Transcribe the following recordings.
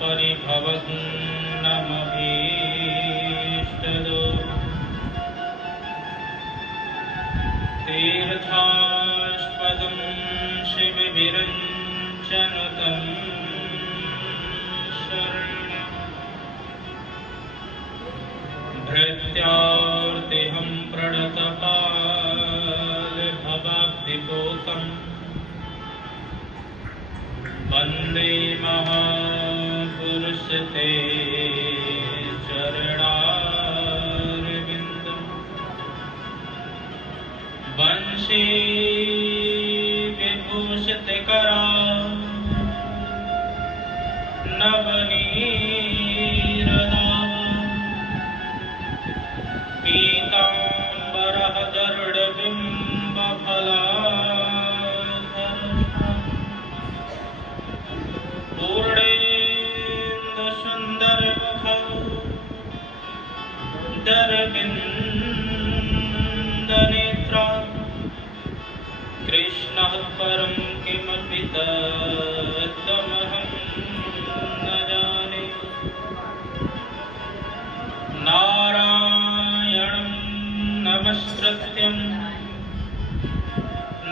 परिभवग्नमभीष्टदो तीर्थास्पदं शिवविरञ्चनुतं शरणं भृत्यार्तिहं प्रणतपालभवाब्धिपोतं वन्दे महापुरुष ते चरणारविन्दं वंशी विभूषितकरा नवनीरदावा पीताम्बरः गरुडबिम्बफलाधरः पूर्णेन्दुसुन्दरमुखौ दरविन्दनेत्रा कृष्णः परं किमपि तत्त्वमहं न जाने नारायणं नमस्कृत्यं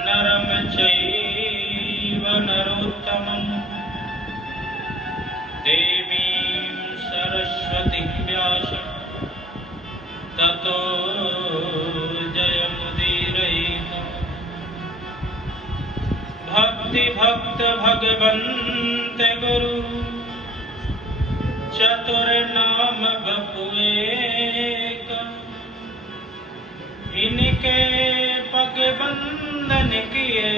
नरं चैव नरोत्तमं देवीं सरस्वतीं व्यासं ततो जयमुदीरयेत् भक्ति भक्त भगवन्त गुरु चतुर नाम बपुएक इनके पग बंधन किए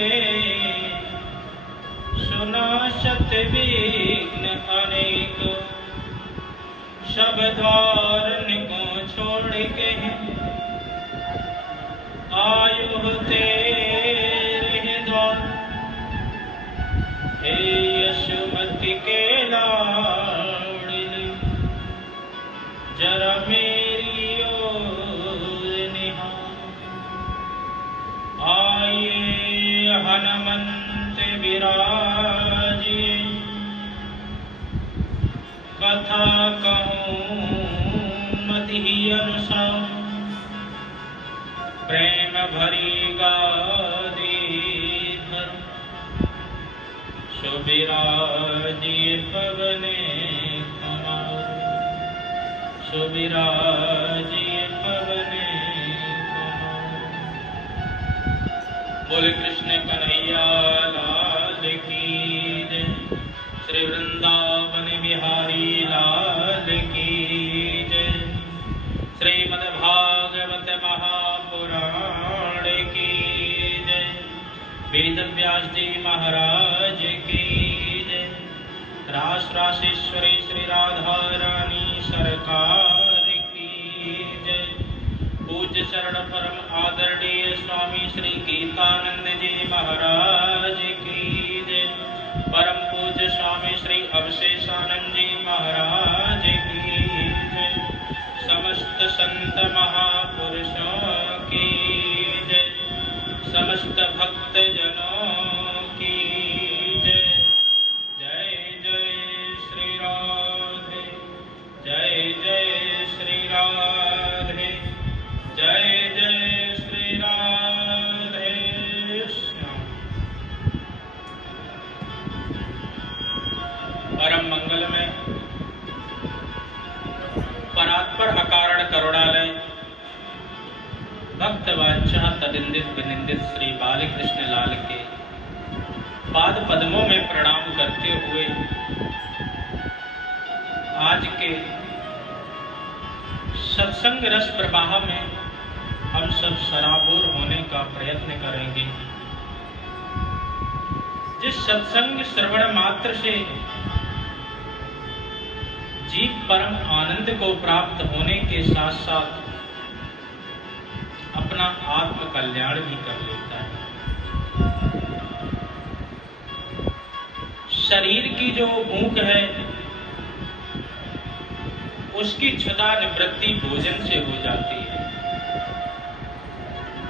सुनाशत विघ्न अनेक सब द्वारन को छोड़ के आयु तेरे द्वार हे यशोमति के लाडली जरा मेरी ओर निहार आइए हनुमंत विराजिए कथा कहूँ मति अनुसार प्रेम भरी गादी धर सुबिराजिए पवने कुमार सुबिराजिए पवने कुमार। बोले कृष्ण कन्हैया लाल की जय, श्री वृंदावन बिहारी लाल की जय, श्रीमद्भागवत महापुराण की जय, वेद व्यास जी महाराज की जय, रास रासेश्वरी श्री राधा रानी सरकार की जय, पूज्य शरण परम आदरणीय स्वामी श्री गीतानंद जी महाराज की जय, परम पूज्य स्वामी श्री अवशेषानंद जी महाराज की जय, समस्त संत महापुरुषों की जय, समस्त भक्त जनों की जय। जय जय श्री राधे, जय जय श्री राधे, जय जय श्री राधे श्याम। परम मंगल में परात्पर अकारण करुणालय भक्त वांछा तदिंदित विनिंदित श्री बालकृष्ण लाल के पाद पद्मों में प्रणाम करते हुए आज के सत्संग रस प्रवाह में हम सब सराबोर होने का प्रयत्न करेंगे। जिस सत्संग श्रवण मात्र से जीव परम आनंद को प्राप्त होने के साथ साथ अपना आत्म कल्याण भी कर लेता है। शरीर की जो भूख है उसकी क्षुधा निवृत्ति भोजन से हो जाती है,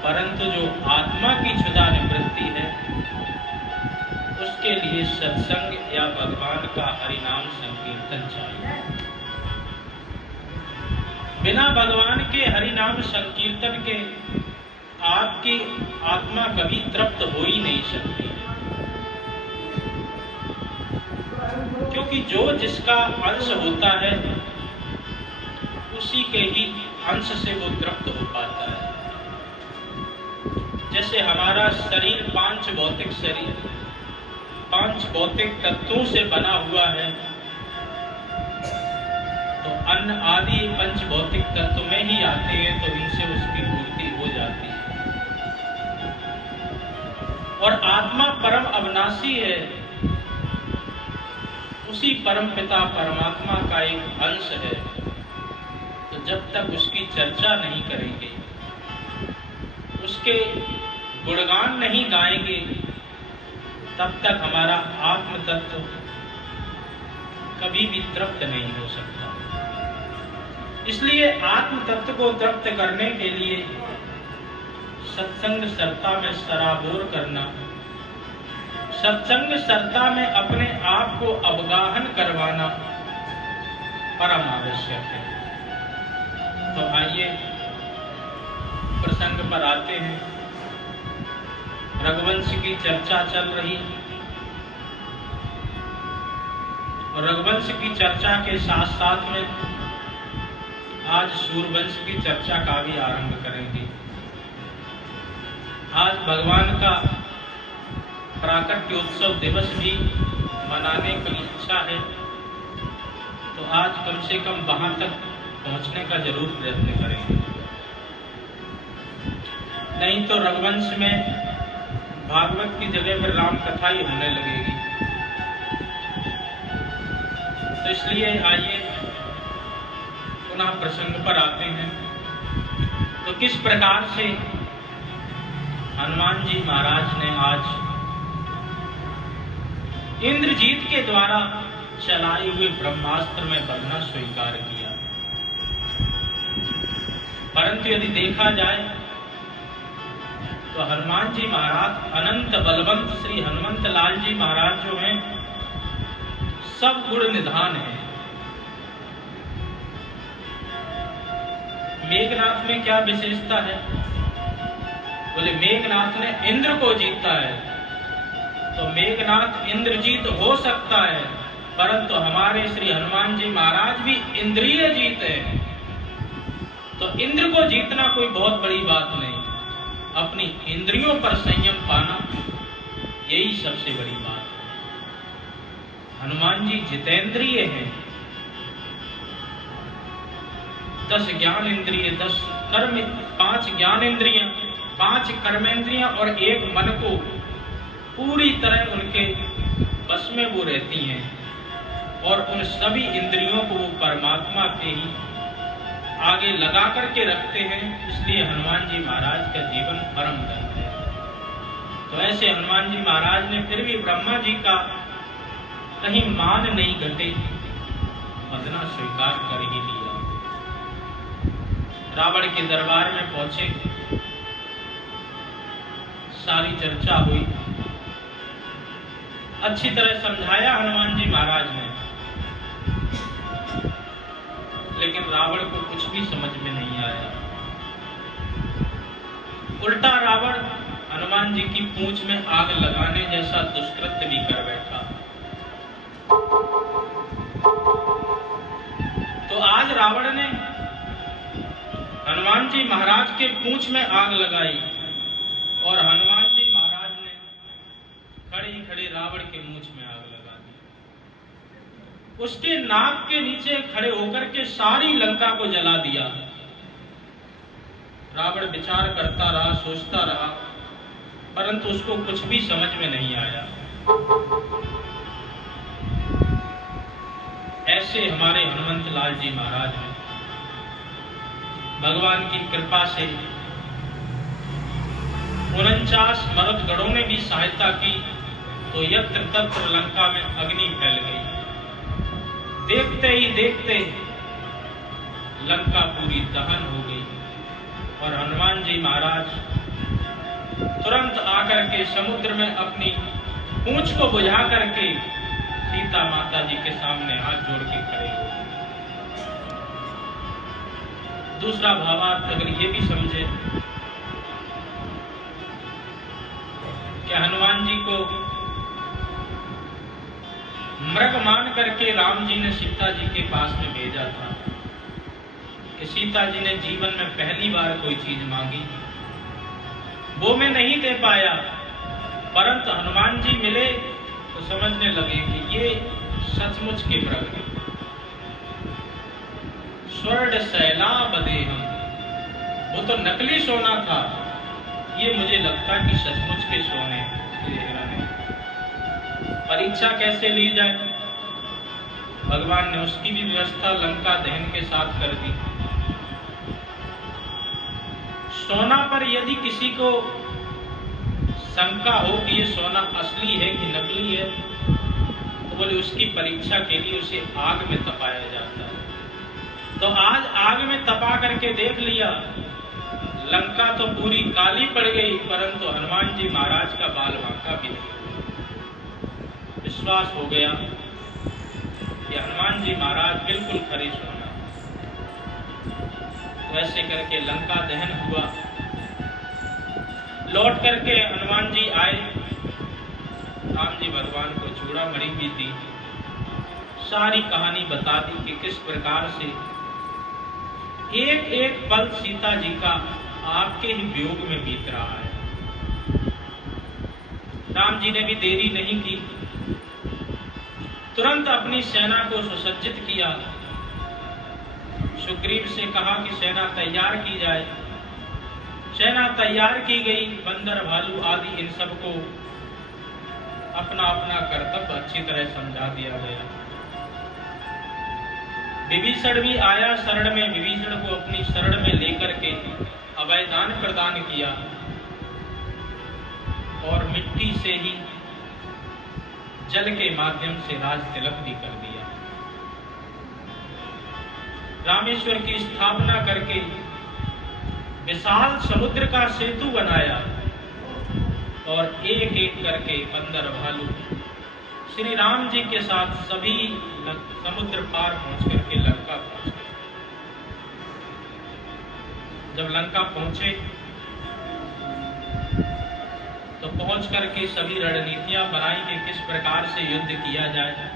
परंतु जो आत्मा की क्षुधा निवृत्ति है उसके उसके लिए सत्संग या भगवान का हरिनाम संकीर्तन चाहिए। बिना भगवान के हरिनाम संकीर्तन के आपकी आत्मा कभी तृप्त हो ही नहीं सकती, क्योंकि जो जिसका अंश होता है उसी के ही अंश से वो तृप्त हो पाता है। जैसे हमारा शरीर पांच भौतिक तत्वों से बना हुआ है, तो अन्न आदि पंच भौतिक तत्व में ही आते हैं, तो इनसे उसकी पूर्ति हो जाती है। और आत्मा परम अविनाशी है, उसी परम पिता परमात्मा का एक अंश है। तो जब तक उसकी चर्चा नहीं करेंगे, उसके गुणगान नहीं गाएंगे, तब तक हमारा आत्म तत्व कभी भी तृप्त नहीं हो सकता। इसलिए आत्म तत्व को तृप्त करने के लिए सत्संग सरता में सराबोर करना, सत्संग सरता में अपने आप को अवगाहन करवाना परम आवश्यक है। तो आइए प्रसंग पर आते हैं। रघुवंश की चर्चा चल रही, और रघुवंश की चर्चा के साथ साथ में आज सूर्यवंश की चर्चा का भी आरंभ करेंगे। आज भगवान का प्राकट्योत्सव दिवस भी मनाने की इच्छा है, तो आज कम से कम वहां तक पहुंचने का जरूर प्रयत्न करेंगे। नहीं तो रघुवंश में भागवत की जगह पर राम कथा ही होने लगेगी। तो इसलिए आइए पुनः प्रसंग पर आते हैं। तो किस प्रकार से हनुमान जी महाराज ने आज इंद्रजीत के द्वारा चलाए हुए ब्रह्मास्त्र में बलना स्वीकार किया। परंतु यदि देखा जाए तो हनुमान जी महाराज अनंत बलवंत श्री हनुमंत लाल जी महाराज जो हैं, सब गुण निधान हैं। मेघनाथ में क्या विशेषता है? बोले मेघनाथ ने इंद्र को जीता है। तो मेघनाथ इंद्रजीत हो सकता है, परंतु हमारे श्री हनुमान जी महाराज भी इंद्रिय जीत है। तो इंद्र को जीतना कोई बहुत बड़ी बात नहीं, अपनी इंद्रियों पर संयम पाना यही सबसे बड़ी बात है। हनुमान जी जितेंद्रिय हैं। 10 ज्ञान इंद्रिय, 10 कर्म, 5 ज्ञान इंद्रियां, 5 कर्मेंद्रियां और 1 मन को पूरी तरह उनके बस में वो रहती हैं, और उन सभी इंद्रियों को वो परमात्मा के ही आगे लगा करके रखते हैं। इसलिए हनुमान जी महाराज का जीवन परम धन्य है। तो ऐसे हनुमान जी महाराज ने फिर भी ब्रह्मा जी का कहीं मान नहीं घटे, वंदना स्वीकार कर ही लिया। रावण के दरबार में पहुंचे, सारी चर्चा हुई, अच्छी तरह समझाया हनुमान जी महाराज ने, लेकिन रावण को कुछ भी समझ में नहीं आया। उल्टा रावण हनुमान जी की पूंछ में आग लगाने जैसा दुष्कृत्य भी कर बैठा। तो आज रावण ने हनुमान जी महाराज के पूंछ में आग लगाई, और हनुमान जी महाराज ने खड़े ही खड़े रावण के मूंछ में आग लगा दी। उसके नाक के नीचे खड़े होकर के सारी लंका को जला दिया। रावण विचार करता रहा, सोचता रहा, परंतु उसको कुछ भी समझ में नहीं आया। ऐसे हमारे हनुमंत लाल जी महाराज ने भगवान की कृपा से 49 मरुदगणों ने भी सहायता की, तो यत्र तत्र लंका में अग्नि फैल गई। देखते ही देखते लंका पूरी दहन हो गई, और हनुमान जी महाराज तुरंत आकर के समुद्र में अपनी पूंछ को बुझा करके सीता माता जी के सामने हाथ जोड़ के खड़े हो। दूसरा भावार्थ अगर ये भी समझे कि हनुमान जी को मृग मान करके राम जी ने सीता जी के पास में भेजा था कि सीता जी ने जीवन में पहली बार कोई चीज मांगी, वो मैं नहीं दे पाया, परंतु हनुमान जी मिले तो समझने लगे कि ये सचमुच के मृग हैं। स्वर्ण सैलाब देहम, वो तो नकली सोना था, ये मुझे लगता कि सचमुच के सोने हैं। परीक्षा कैसे ली जाए, भगवान ने उसकी भी व्यवस्था लंका दहन के साथ कर दी। सोना पर यदि किसी को शंका हो कि ये सोना असली है कि नकली है, तो बोले उसकी परीक्षा के लिए उसे आग में तपाया जाता है। तो आज आग में तपा करके देख लिया, लंका तो पूरी काली पड़ गई, परंतु हनुमान जी महाराज का बाल बांका भी नहीं। विश्वास हो गया कि हनुमान जी महाराज बिल्कुल खरी सोना। वैसे करके लंका दहन हुआ। लौट करके हनुमान जी आए, राम जी भगवान को चूड़ामणि भी दी, सारी कहानी बता दी कि किस प्रकार से एक एक पल सीता जी का आपके ही वियोग में बीत रहा है। राम जी ने भी देरी नहीं की, तुरंत अपनी सेना को सुसज्जित किया। सुग्रीव से कहा कि सेना तैयार की जाए। सेना तैयार की गई, बंदर भालू आदि इन सबको अपना अपना कर्तव्य अच्छी तरह समझा दिया गया। विभीषण भी आया शरण में, विभीषण को अपनी शरण में लेकर के अभयदान प्रदान किया और मिट्टी से ही जल के माध्यम से राज तिलक भी कर दिया। रामेश्वर की स्थापना करके विशाल समुद्र का सेतु बनाया और एक एक करके बंदर भालू श्री राम जी के साथ सभी समुद्र पार पहुंच करके लंका पहुंच गए। जब लंका पहुंचे तो पहुंच करके सभी रणनीतियां बनाई कि किस प्रकार से युद्ध किया जाए।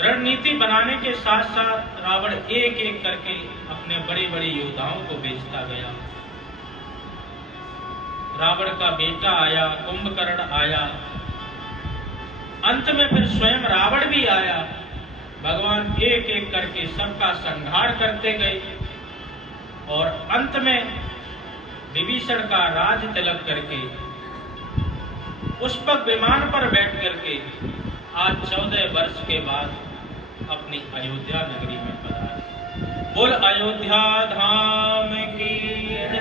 रणनीति बनाने के साथ साथ रावण एक एक करके अपने बड़े बड़े योद्धाओं को भेजता गया। रावण का बेटा आया, कुंभकर्ण आया, अंत में फिर स्वयं रावण भी आया। भगवान एक एक करके सबका संहार करते गए और अंत में विभीषण का राज तिलक करके पुष्पक विमान पर बैठ करके आज 14 वर्ष के बाद अपनी अयोध्या नगरी में पधारे। बोल अयोध्या धाम की जय,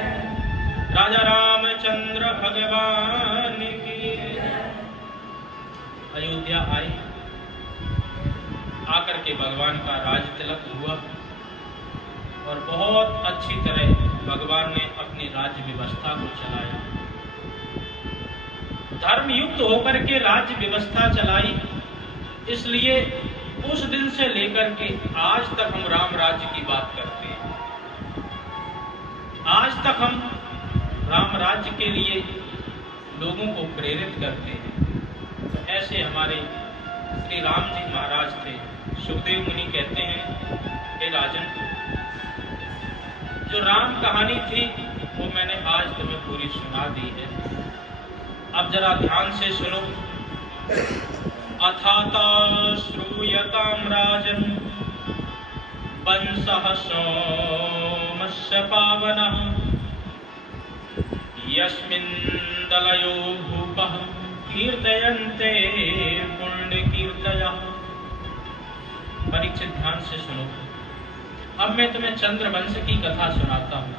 राजा रामचंद्र भगवान की। अयोध्या आए, आकर के भगवान का राज तिलक हुआ और बहुत अच्छी तरह भगवान ने अपनी राज्य व्यवस्था को चलाया। धर्म युक्त होकर के राज्य व्यवस्था चलाई। इसलिए उस दिन से लेकर के आज तक हम राम राज्य की बात करते हैं। आज तक हम राम राज्य के लिए लोगों को प्रेरित करते हैं। तो ऐसे हमारे श्री राम जी महाराज थे। सुखदेव मुनि कहते हैं, हे राजन, जो राम कहानी थी वो मैंने आज तुम्हें पूरी सुना दी है। अब जरा ध्यान से सुनो। अथाता श्रूयतां राजन् वंशः सोमस्य पावनः यस्मिन् दलयो भूपः कीर्तयन्ते पुण्यकीर्तयः। परीक्षित ध्यान से सुनो। अब मैं तुम्हें चंद्रवंश की कथा सुनाता हूं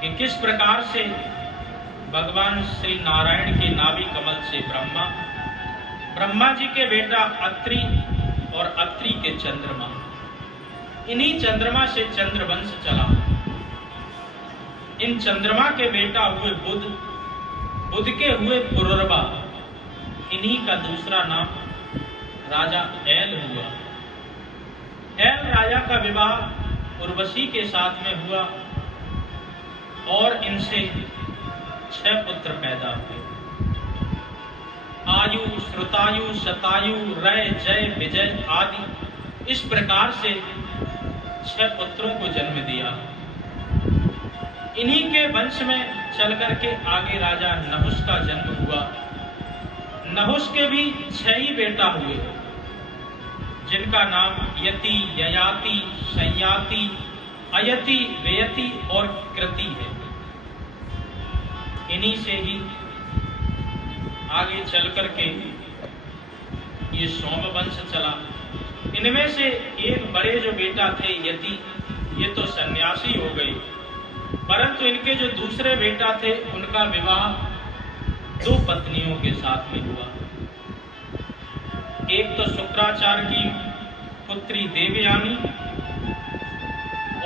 कि किस प्रकार से भगवान श्री नारायण के नाभि कमल से ब्रह्मा जी के बेटा अत्रि और अत्रि के चंद्रमा, इन्हीं चंद्रमा से चंद्रवंश चला। इन चंद्रमा के बेटा हुए बुध बुध के हुए पुरुरवा, इन्हीं का दूसरा नाम राजा ऐल हुआ। ऐल राजा का विवाह उर्वशी के साथ में हुआ और इनसे 6 पुत्र पैदा हुए। आयु, श्रुतायु, शतायु, रय, जय, विजय आदि इस प्रकार से 6 पुत्रों को जन्म दिया। इन्हीं के वंश में चल करके आगे राजा नहुष का जन्म हुआ। नहुष के भी 6 ही बेटा हुए, जिनका नाम यति, ययाति, संयाति, अयति, व्ययति और कृति है। इन्हीं से ही आगे चल करके ये सोमवंश चला। इनमें से एक बड़े जो बेटा थे यति, ये तो सन्यासी हो गए, परंतु इनके जो दूसरे बेटा थे उनका विवाह 2 पत्नियों के साथ में हुआ। एक तो शुक्राचार्य की पुत्री देवयानी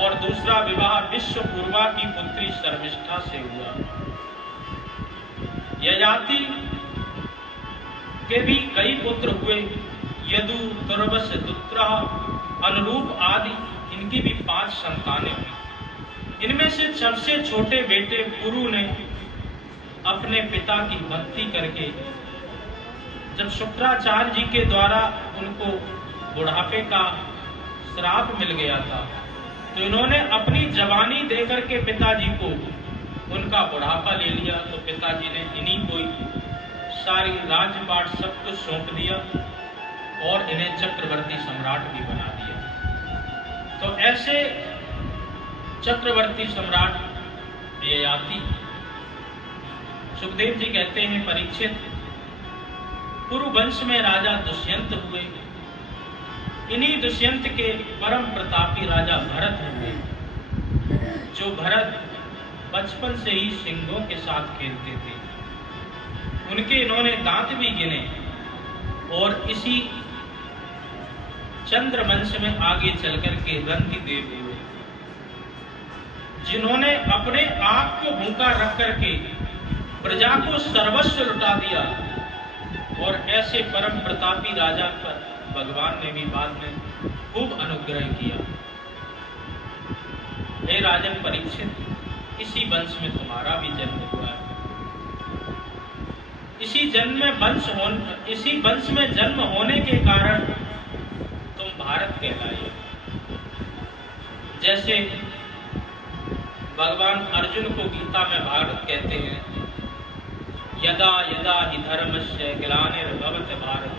और दूसरा विवाह विश्वपूर्वा की पुत्री शर्मिष्ठा से हुआ। ययाति के भी कई पुत्र हुए, यदु, तुर्वस, दुत्रा, अनुरूप आदि इनकी भी 5 संतानें हुई। इनमें से सबसे छोटे बेटे पुरु ने अपने पिता की भक्ति करके, जब शुक्राचार्य जी के द्वारा उनको बुढ़ापे का श्राप मिल गया था, तो इन्होंने अपनी जवानी देकर के पिताजी को उनका बुढ़ापा ले लिया। तो पिताजी ने इन्हीं को सारी राजपाट सब कुछ सौंप दिया और इन्हें चक्रवर्ती सम्राट भी बना दिया। तो ऐसे चक्रवर्ती सम्राट ययाति। सुखदेव जी कहते हैं, परीक्षित, कुरुवंश में राजा दुष्यंत हुए। इन्हीं दुष्यंत के परम प्रतापी राजा भरत हुए, जो भरत बचपन से ही सिंहों के साथ खेलते थे। उनके इन्होंने दांत भी गिने और इसी चंद्रवंश में आगे चलकर के रंतिदेव हुए, जिन्होंने अपने आप को भूखा रख करके प्रजा को सर्वस्व लुटा दिया। और ऐसे परम प्रतापी राजा पर भगवान ने भी बाद में खूब अनुग्रह किया। हे राजन परीक्षित, इसी वंश में तुम्हारा भी जन्म हुआ है। इसी वंश में जन्म होने के कारण तुम भारत कहलाए। जैसे भगवान अर्जुन को गीता में भारत कहते हैं, यदा यदा हि धर्मस्य ग्लानिर्भवति भारत।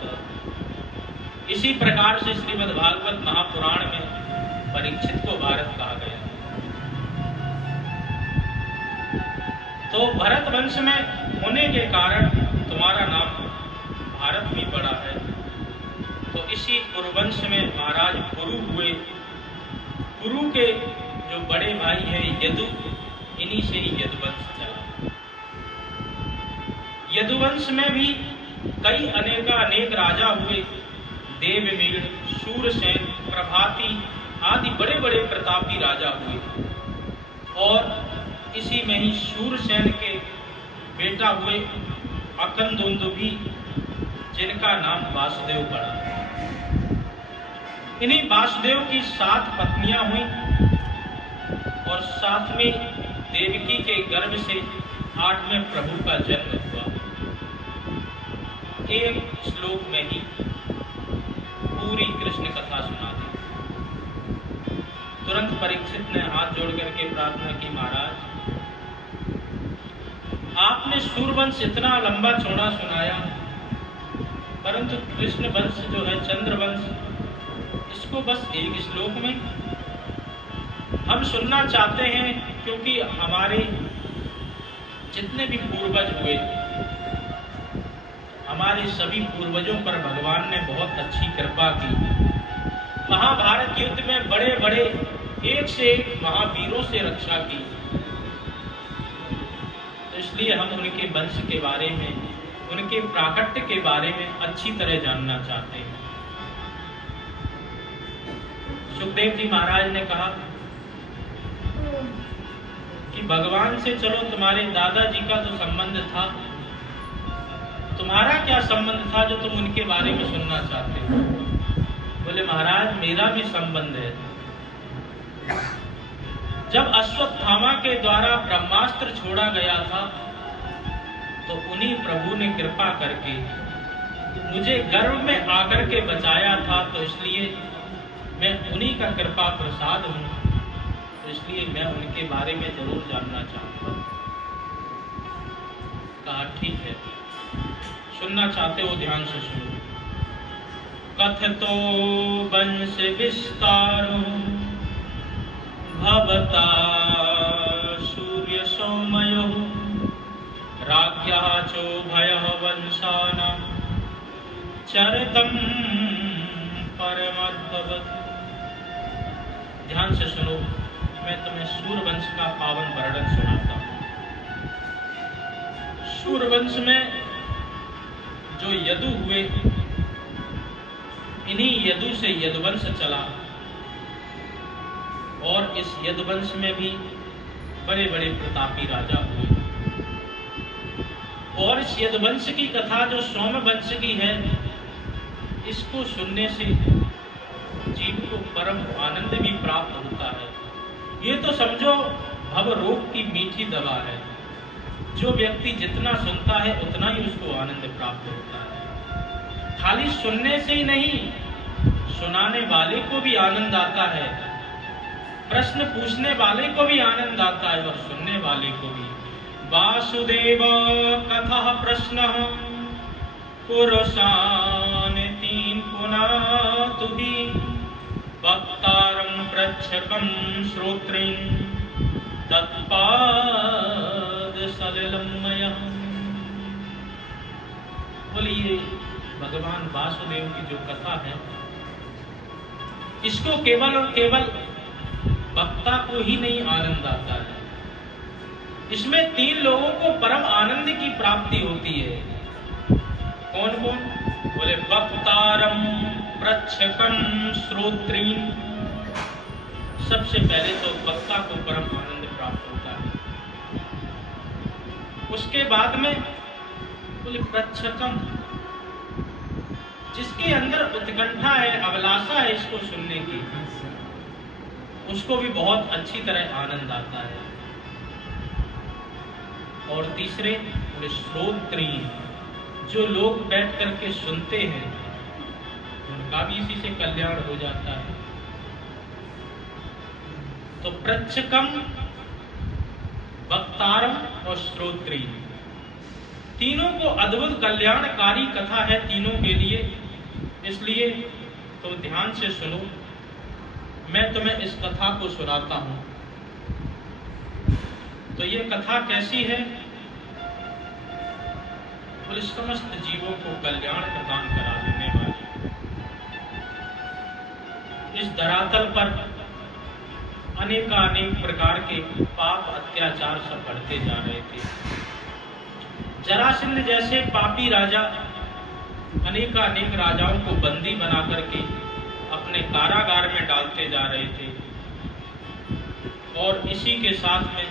इसी प्रकार से श्रीमद् भागवत महापुराण में परीक्षित को भारत कहा गया। तो भरत वंश में होने के कारण तुम्हारा नाम भारत भी पड़ा है। तो इसी कुरुवंश में महाराज पुरु हुए। पुरु के जो बड़े भाई हैं यदु, इन्हीं से ही यदुवंश चला। यदुवंश में भी कई अनेक राजा हुए। देवमीड़, शूरसेन, प्रभाति आदि बड़े बड़े प्रतापी राजा हुए। और इसी में ही शूरसेन के बेटा हुए अकंदुंदुभी, जिनका नाम वासुदेव पड़ा। इन्हीं वासुदेव की 7 पत्नियां हुई और 7वीं देवकी के गर्भ से 8वें प्रभु का जन्म हुआ। एक श्लोक में ही पूरी कृष्ण कथा सुना दी। तुरंत परीक्षित ने हाथ जोड़ करके प्रार्थना की, महाराज आपने सूर्यवंश इतना लंबा चौड़ा सुनाया, परंतु कृष्ण वंश जो है चंद्रवंश, इसको बस एक श्लोक में हम सुनना चाहते हैं, क्योंकि हमारे जितने भी पूर्वज हुए, हमारे सभी पूर्वजों पर भगवान ने बहुत अच्छी कृपा की। महाभारत युद्ध में बड़े बड़े एक से एक महावीरों से रक्षा की। तो इसलिए हम उनके वंश के बारे में, उनके प्राकट्य के बारे में अच्छी तरह जानना चाहते हैं। सुखदेव जी महाराज ने कहा कि भगवान से चलो तुम्हारे दादाजी का तो संबंध था, तुम्हारा क्या संबंध था जो तुम उनके बारे में सुनना चाहते हो? बोले महाराज मेरा भी संबंध है। जब अश्वत्थामा के द्वारा ब्रह्मास्त्र छोड़ा गया था तो उन्हीं प्रभु ने कृपा करके मुझे गर्भ में आकर के बचाया था, तो इसलिए मैं उन्हीं का कृपा प्रसाद हूं, तो इसलिए मैं उनके बारे में जरूर जानना चाहता हूं। कहा ठीक है, सुनना चाहते हो ध्यान से सुनो। कथतो वंश विस्तारो भवता सूर्य सौमयो राज्ञः चोभयः वंशानां चरितं परमद्भवत्। ध्यान से सुनो, मैं तुम्हें सूर्यवंश का पावन वर्णन सुनाता हूं। सूर्यवंश में जो यदु हुए, इन्हीं यदु से यदुवंश चला, और इस यदुवंश में भी बड़े बड़े प्रतापी राजा हुए। और इस यदुवंश की कथा जो सोमवंश की है, इसको सुनने से जीव को परम आनंद भी प्राप्त होता है। ये तो समझो भव रोग की मीठी दवा है। जो व्यक्ति जितना सुनता है उतना ही उसको आनंद प्राप्त होता है। खाली सुनने से ही नहीं, सुनाने वाले को भी आनंद आता है, प्रश्न पूछने वाले को भी आनंद आता है, और सुनने वाले को भी। वासुदेव कथा प्रश्न पुरुषान तीन पुनातु ही वक्तारं प्रच्छकं श्रोत्रीं तत्पाद सलिलमयः। बोलिए भगवान वासुदेव की जो कथा है, इसको केवल और केवल वक्ता को ही नहीं आनंद आता है, इसमें तीन लोगों को परम आनंद की प्राप्ति होती है। कौन कौन? बोले वक्तारम प्रच्छकम श्रोत्रीं। सबसे पहले तो वक्ता को परम आनंद प्राप्त होता है। उसके बाद में बोले प्रच्छकम, जिसके अंदर उत्कंठा है, अभिलाषा है इसको सुनने की, उसको भी बहुत अच्छी तरह आनंद आता है। और तीसरे बोले श्रोत्री, जो लोग बैठ करके सुनते हैं उनका भी इसी से कल्याण हो जाता है। तो प्रच्छकम, वक्तारम और श्रोत्री, तीनों को अद्भुत कल्याणकारी कथा है तीनों के लिए। इसलिए तो ध्यान से सुनो, मैं तुम्हें इस कथा को सुनाता हूं। तो ये कथा कैसी है? बोले समस्त जीवों को कल्याण प्रदान करा देने वाली। इस धरातल पर अनेकानेक प्रकार के पाप अत्याचार सब बढ़ते जा रहे थे। जरासंध जैसे पापी राजा अनेकानेक राजाओं को बंदी बना करके अपने कारागार में डालते जा रहे थे, और इसी के साथ में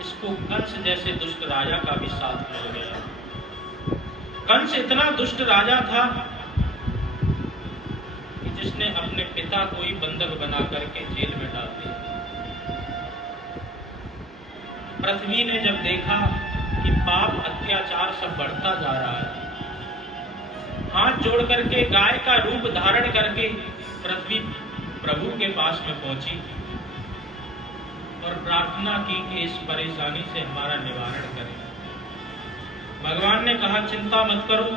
इसको कंस जैसे दुष्ट राजा का भी साथ मिल गया। कंस इतना दुष्ट राजा था कि जिसने अपने पिता को ही बंधक बना करके जेल में डाल दिया। पृथ्वी ने जब देखा कि पाप अत्याचार सब बढ़ता जा रहा है, हाथ जोड़ करके गाय का रूप धारण करके पृथ्वी प्रभु के पास में पहुंची और प्रार्थना की कि इस परेशानी से हमारा निवारण करें। भगवान ने कहा चिंता मत करो,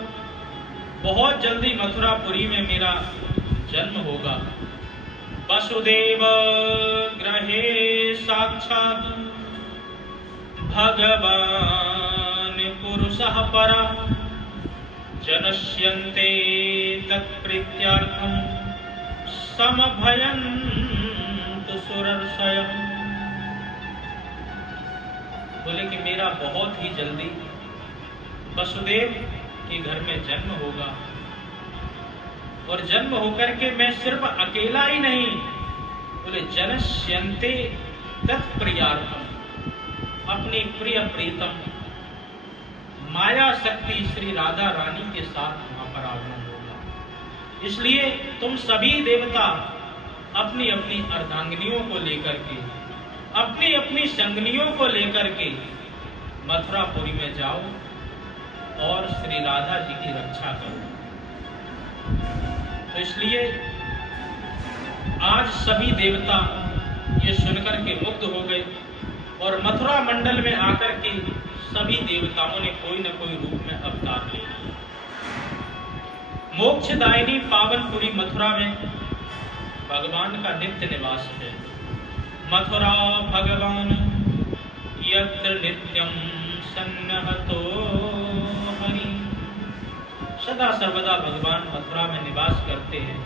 बहुत जल्दी मथुरापुरी में मेरा जन्म होगा। वसुदेव ग्रहे साक्षात् भगवान पुरुषः परा जनस्यन्ते तत्प्रीत्यार्थं समभयन्तु सुरर्षयः। बोले कि मेरा बहुत ही जल्दी वसुदेव के घर में जन्म होगा, और जन्म होकर के मैं सिर्फ अकेला ही नहीं, बोले जनस्यन्ते तत्प्रियार्थम, अपनी प्रिय प्रीतम माया शक्ति श्री राधा रानी के साथ वहां पर आगमन होगा। इसलिए तुम सभी देवता अपनी अपनी अर्धांगिनियों को लेकर के, अपनी अपनी संगनियों को लेकर के मथुरापुरी में जाओ और श्री राधा जी की रक्षा करो। तो इसलिए आज सभी देवता ये सुनकर के मुग्ध हो गए और मथुरा मंडल में आकर के सभी देवताओं ने कोई न कोई रूप में अवतार ले लिया। मोक्षदायिनी पावनपुरी मथुरा में भगवान का नित्य निवास है। मथुरा भगवान यत्र नित्यम सन्नहतो हरि, सदा सर्वदा भगवान मथुरा में निवास करते हैं।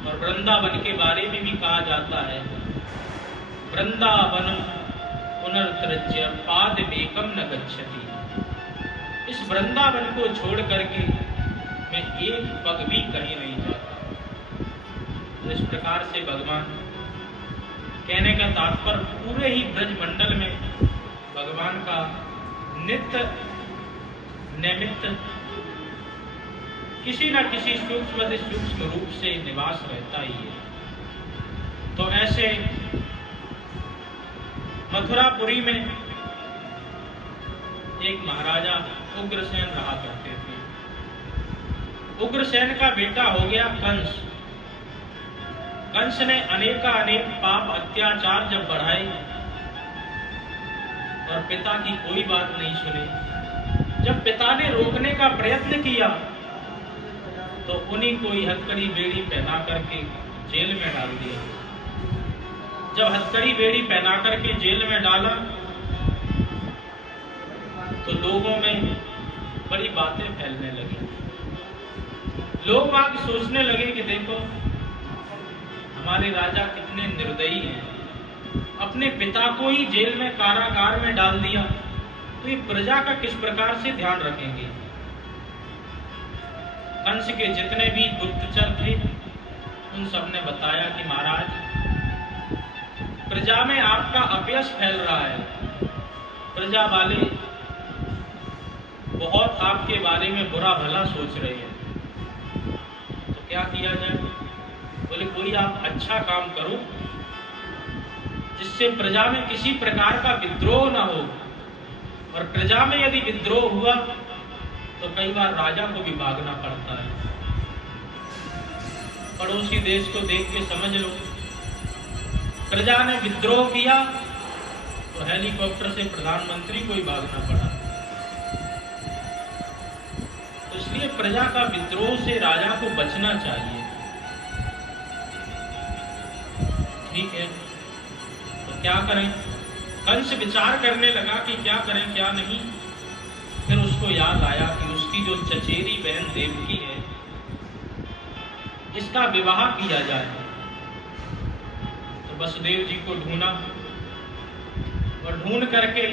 और वृंदावन के बारे में भी कहा जाता है, वृंदावन पुनर्त्रज्य पादमेकम न गच्छति। इस वृंदावन को छोड़ करके मैं एक पग भी कहीं नहीं जाता। तो इस प्रकार से भगवान, कहने का तात्पर्य पूरे ही ब्रज मंडल में भगवान का नित्य नैमित्त किसी न किसी सूक्ष्म रूप से निवास रहता ही है। तो ऐसे मथुरापुरी में एक महाराजा उग्रसेन रहा करते थे। उग्रसेन का बेटा हो गया कंस। कंस ने अनेक पाप अत्याचार जब बढ़ाए और पिता की कोई बात नहीं सुनी, जब पिता ने रोकने का प्रयत्न किया तो उन्हीं को ही हथकड़ी बेड़ी पहना करके जेल में डाल दिया। जब हथकड़ी बेड़ी पहना करके जेल में डाला तो लोगों में बड़ी बातें फैलने लगी। लोग आगे सोचने लगे कि देखो हमारे राजा कितने निर्दयी हैं, अपने पिता को ही जेल में कारागार में डाल दिया, तो ये प्रजा का किस प्रकार से ध्यान रखेंगे। कंस के जितने भी गुप्तचर थे उन सब ने बताया कि महाराज, प्रजा में आपका अपयश फैल रहा है, प्रजा वाले बहुत आपके बारे में बुरा भला सोच रहे हैं, तो क्या किया जाए। बोले कोई आप अच्छा काम करो जिससे प्रजा में किसी प्रकार का विद्रोह ना हो, और प्रजा में यदि विद्रोह हुआ तो कई बार राजा को भी भागना पड़ता है। पड़ोसी देश को देख के समझ लो, प्रजा ने विद्रोह किया तो हेलीकॉप्टर से प्रधानमंत्री को ही भागना पड़ा। तो इसलिए प्रजा का विद्रोह से राजा को बचना चाहिए। ठीक है, तो क्या करें। कंस विचार करने लगा कि क्या करें क्या नहीं। फिर उसको याद आया कि उसकी जो चचेरी बहन देवकी है, इसका विवाह किया जाए। तो वसुदेव जी को ढूंढा और ढूंढ करके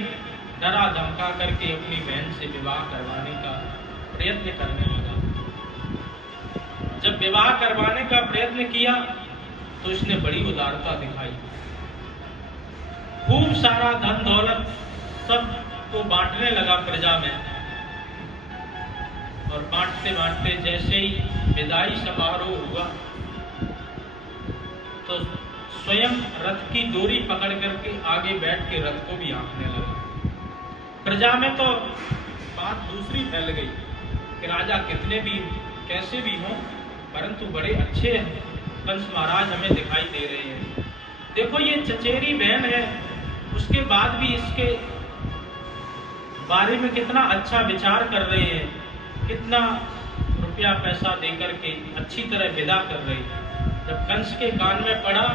डरा धमका करके अपनी बहन से विवाह करवाने का प्रयत्न करने लगा। जब विवाह करवाने का प्रयत्न किया तो इसने बड़ी उदारता दिखाई, खूब सारा धन दौलत सब को बांटने लगा प्रजा में। और बांटते बांटते जैसे ही विदाई समारोह हुआ तो स्वयं रथ की डोरी पकड़ करके आगे बैठ के रथ को भी हाँकने लगा। प्रजा में तो बात दूसरी फैल गई कि राजा कितने भी कैसे भी हों परंतु बड़े अच्छे कंस महाराज हमें दिखाई दे रहे हैं। देखो ये चचेरी बहन है, उसके बाद भी इसके बारे में कितना अच्छा विचार कर रहे हैं, कितना रुपया पैसा देकर के अच्छी तरह विदा कर रहे हैं। जब कंस के कान में पड़ा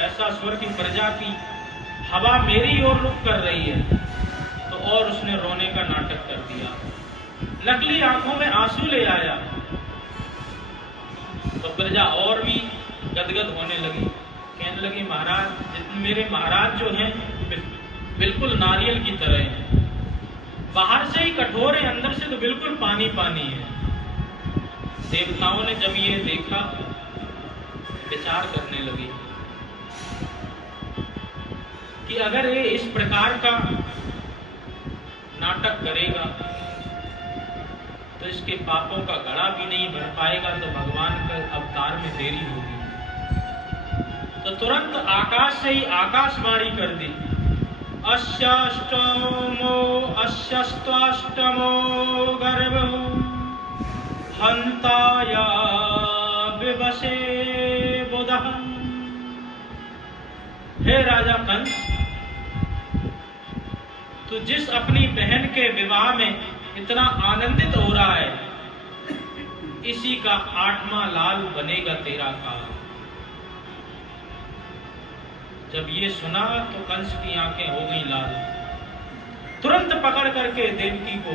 ऐसा स्वर की प्रजा की हवा मेरी ओर रुख कर रही है, तो और उसने रोने का नाटक कर दिया, नकली आंखों में आंसू ले आया। तो प्रजा और भी गदगद होने लगी, कहने लगी महाराज, मेरे महाराज जो हैं बिल्कुल नारियल की तरह हैं, बाहर से ही कठोर है, अंदर से तो बिल्कुल पानी पानी है। देवताओं ने जब ये देखा विचार करने लगे कि अगर ये इस प्रकार का नाटक करेगा तो इसके पापों का घड़ा भी नहीं भर पाएगा, तो भगवान के अवतार में देरी होगी। तो तुरंत आकाश से ही आकाशवाणी कर दी, अस्यष्टाष्टमो गर्भो हंताया विवशे बुधः। हे राजा कंस, तू जिस अपनी बहन के विवाह में इतना आनंदित हो रहा है, इसी का 8वां लाल बनेगा तेरा काल। जब ये सुना तो कंस की आंखें हो गई लाल। तुरंत पकड़ करके देवकी को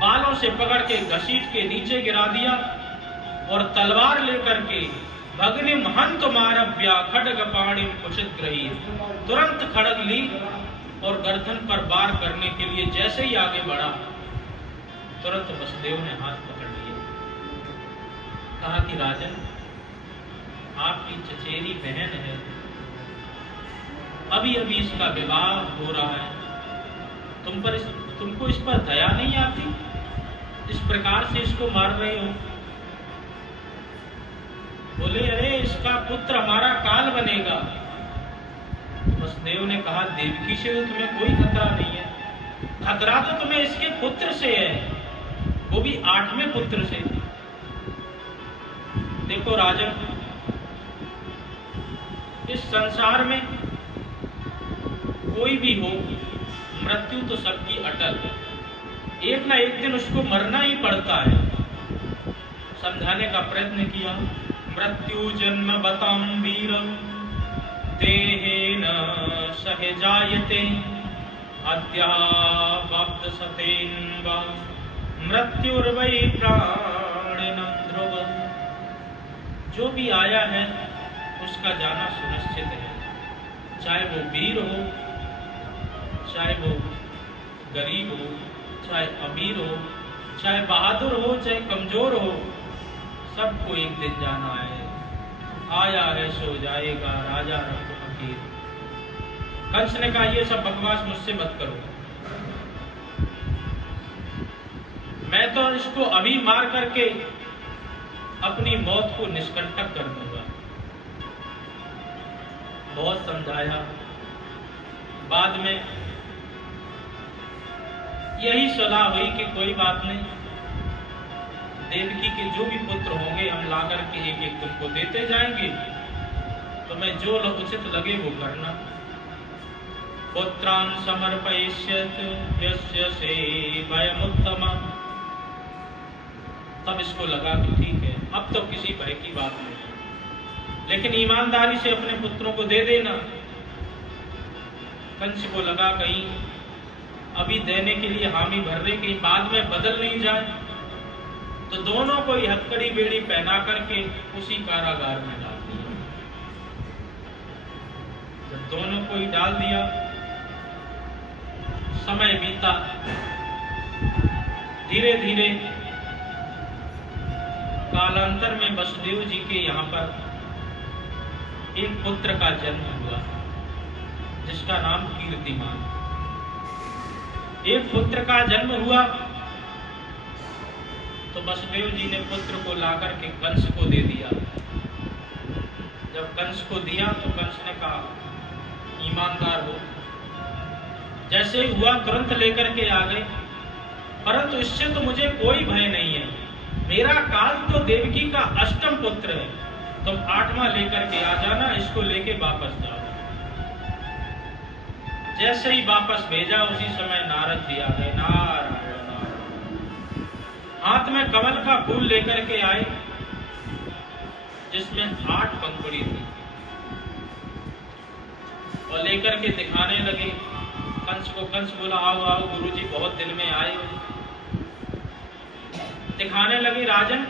बालों से पकड़ के घसीट के नीचे गिरा दिया और तलवार लेकर के भग्निम हंत मारव्या खड्ग पाणिम कुचित ग्रही, तुरंत खड़ग ली और गर्दन पर वार करने के लिए जैसे ही आगे बढ़ा, तुरंत वसुदेव ने हाथ पकड़ लिया। कहा कि राजन, आपकी चचेरी बहन है, अभी अभी इसका विवाह हो रहा है, तुमको इस पर दया नहीं आती? इस प्रकार से इसको मार रहे हो। बोले, अरे इसका पुत्र हमारा काल बनेगा। वसुदेव ने कहा, देवकी से तो तुम्हें कोई खतरा नहीं है, खतरा तो तुम्हें इसके पुत्र से है, वो भी 8वें पुत्र से। देखो राजन, इस संसार में कोई भी हो, मृत्यु तो सबकी अटल है, एक ना एक दिन उसको मरना ही पड़ता है। समझाने का प्रयत्न किया, मृत्यु जन्म बताम वीर देहेन सहजायते अद्यावप्त सतेन वा मृत्युर्वै प्राणिनम ध्रुव। जो भी आया है उसका जाना सुनिश्चित है, चाहे वो वीर हो, चाहे वो गरीब हो, चाहे अमीर हो, चाहे बहादुर हो, चाहे कमजोर हो, सबको एक दिन जाना है। आया है सो जाएगा, राजा रंग फकीर। कंस ने कहा, ये सब बकवास मुझसे मत करो, मैं तो इसको अभी मार करके अपनी मौत को निष्कंटक कर दूंगा। बहुत समझाया, बाद में यही सलाह हुई कि कोई बात नहीं, देवकी के जो भी पुत्र होंगे हम लाकर के एक एक तुमको देते जाएंगे, तुम्हें जो उचित लगे वो करना। पुत्रान समर्पयिष्यत यस्य सेवयमुत्तमा। तब इसको लगा कि ठीक है, अब तो किसी भय की बात नहीं, लेकिन ईमानदारी से अपने पुत्रों को दे देना। कंस को लगा कहीं अभी देने के लिए हामी भर रहे, कहीं बाद में बदल नहीं जाए, तो दोनों को हथकड़ी बेड़ी पहना करके उसी कारागार में डाल दिया। जब दोनों को ही डाल दिया, समय बीता, धीरे धीरे कालांतर में वसुदेव जी के यहाँ पर एक पुत्र का जन्म हुआ, जिसका नाम कीर्तिमान। एक पुत्र का जन्म हुआ तो वसुदेव जी ने पुत्र को लाकर के कंस को दे दिया। जब कंस को दिया तो कंस ने कहा, ईमानदार हो। जैसे ही हुआ तुरंत लेकर के आ गए, परंतु इससे तो मुझे कोई भय नहीं है, मेरा काल तो देवकी का 8वां पुत्र है, तुम 8वां लेकर के आ जाना, इसको लेके वापस जाओ। जैसे ही वापस भेजा, उसी समय नारद जी आ गए। नारायण नारायण। हाथ में कमल का फूल लेकर के आए, जिसमें 8 पंखुड़ी थी, और लेकर के दिखाने लगे कंस को। कंस बोला, आओ आओ गुरुजी, बहुत दिन में आए हो। दिखाने लगे, राजन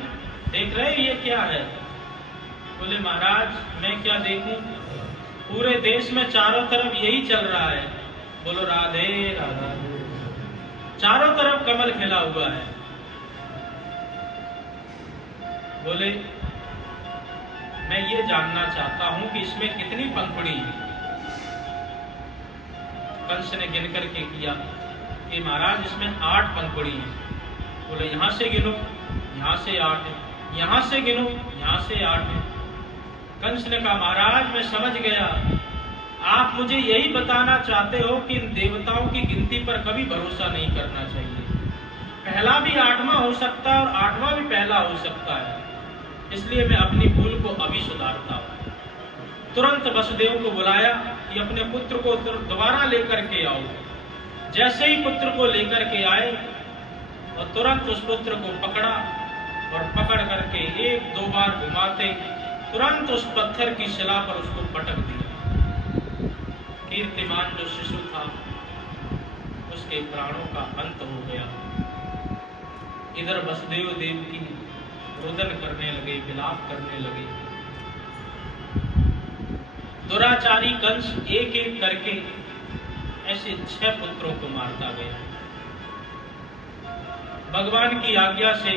देख रहे ये क्या है? बोले, महाराज मैं क्या देखूं, पूरे देश में चारों तरफ यही चल रहा है। बोलो, राधे राधा। चारों तरफ कमल खिला हुआ है। बोले, मैं ये जानना चाहता हूं कि इसमें कितनी पंखुड़ी है। कंस ने गिन करके किया, कि महाराज इसमें 8 पंखुड़ी हैं। बोले यहाँ से गिनो, यहाँ से 8 है, यहाँ से गिनो, यहाँ से 8 है। कंस ने कहा महाराज मैं समझ गया, आप मुझे यही बताना चाहते हो कि इन देवताओं की गिनती पर कभी भरोसा नहीं करना चाहिए। पहला भी 8वां हो सकता है और 8वां भी पहला हो सकता है, इसलिए मैं अपनी भूल को अभी सुधारता हूं। तुरंत वसुदेव को बुलाया कि अपने पुत्र को दोबारा लेकर के आओ। जैसे ही पुत्र को लेकर के आए और तुरंत उस पुत्र को पकड़ा और पकड़ करके 1-2 बार घुमाते तुरंत उस पत्थर की शिला पर उसको पटक दिया। कीर्तिमान जो शिशु था उसके प्राणों का अंत हो गया। इधर वसुदेव देवकी रुदन करने लगे, विलाप करने लगे। दुराचारी कंस एक एक करके ऐसे 6 पुत्रों को मारता गया। भगवान की आज्ञा से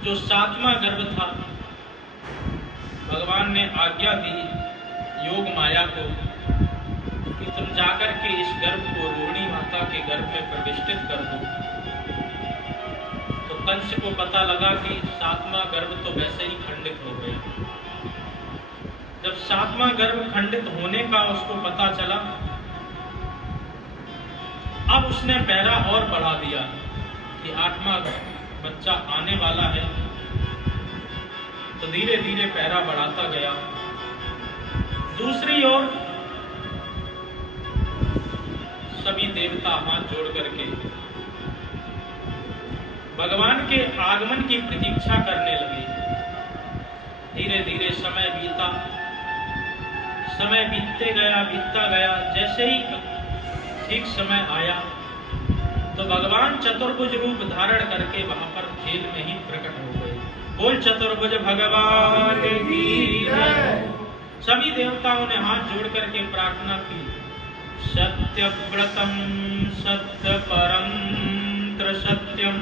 जो 7वां गर्भ था, भगवान ने आज्ञा दी योग माया को कि तुम जाकर के इस गर्भ को रोहिणी माता के गर्भ में प्रतिष्ठित कर दो। तो कंस को पता लगा कि 7वां गर्भ तो वैसे ही खंडित हो गया। जब 7वां गर्भ खंडित होने का उसको पता चला, अब उसने पैरा और बढ़ा दिया कि 8वां बच्चा आने वाला है। तो धीरे धीरे पैरा बढ़ाता गया। दूसरी ओर सभी देवता हाथ जोड़ करके भगवान के आगमन की प्रतीक्षा करने लगे। धीरे धीरे समय बीता, समय बीतता गया। जैसे ही ठीक समय आया तो भगवान चतुर्भुज रूप धारण करके वहां पर खेल में ही प्रकट हो गए। बोल चतुर्भुज भगवान की जय। सभी देवताओं ने हाथ जोड़ करके प्रार्थना की। सत्यव्रतम सत्यपरम त्रिसत्यम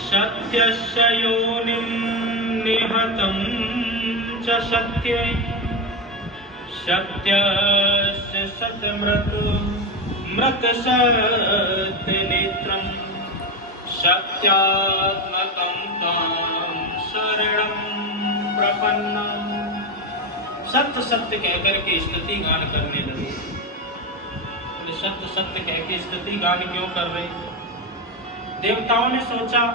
सत्यस्य योनिं निहतं च सत्ये सत्यस्य मृत सत्यनेत्रं सत्यात्मकं तां शरणं प्रपन्नम्। सत्य सत्य कहकर के स्तुति गान करने लगे। सत्य सत्य कह के स्तुति गान क्यों कर रहे? देवताओं ने सोचा